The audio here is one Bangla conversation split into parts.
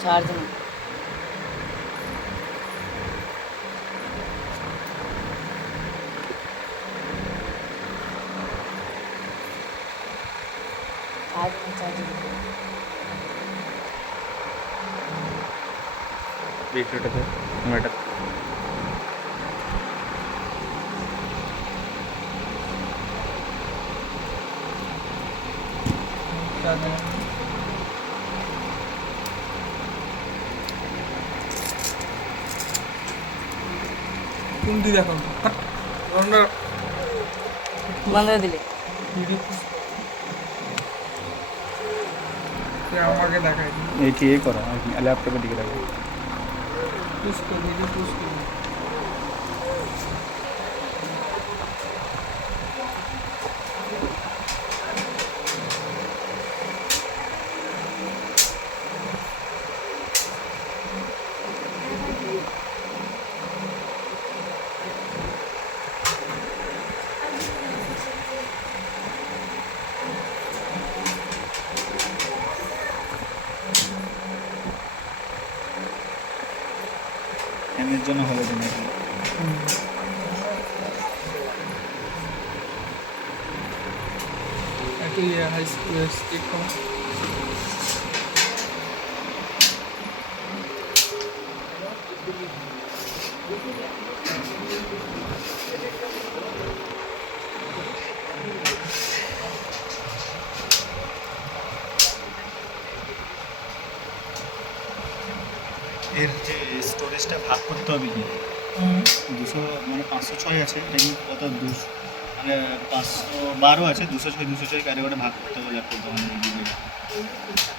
चार्ज में কোনটি দেখো বন্ধ দিলে আমাকে দেখাই এটি এ করো ল্যাপটপের দিকে রাখো পুশ করবি পুশ করবি ফ্যানের জন্য হলো যে নাকি একটু হাই স্পিড কম এর যে স্টোরেজটা ভাগ করতে হবে কি 200 মানে 506 আছে এটা কি কত 200 মানে 512 আছে 206 206 কারে করে ভাগ করতে হবে ল্যাপটপ তখন জিবি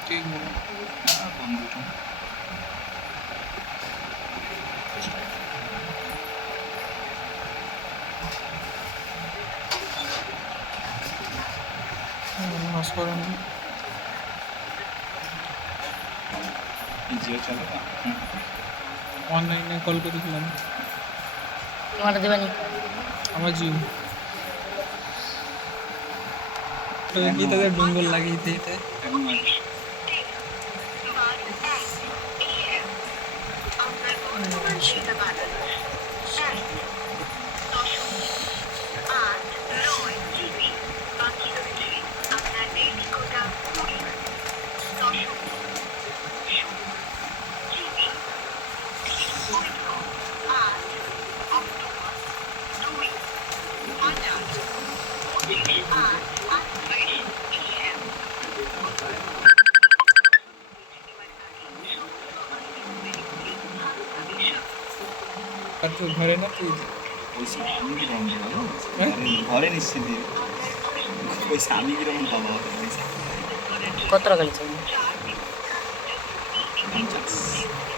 ঠিক কম্পিউটার পাস করেন জিও চলে না অনলাইনে কল করেছিলাম তোমারটা দেবানি আমার জিও কি তাদের ডুঙ্গল লাগিয়ে দিতে এখন আর আর তো ঘরে না তুই পয়সা আমি কিরকম পাবো হ্যাঁ? ঘরে নিশ্চিন্তে পয়সা আমি কিরকম পাবো পয়সা কত টাকা লিখছে 50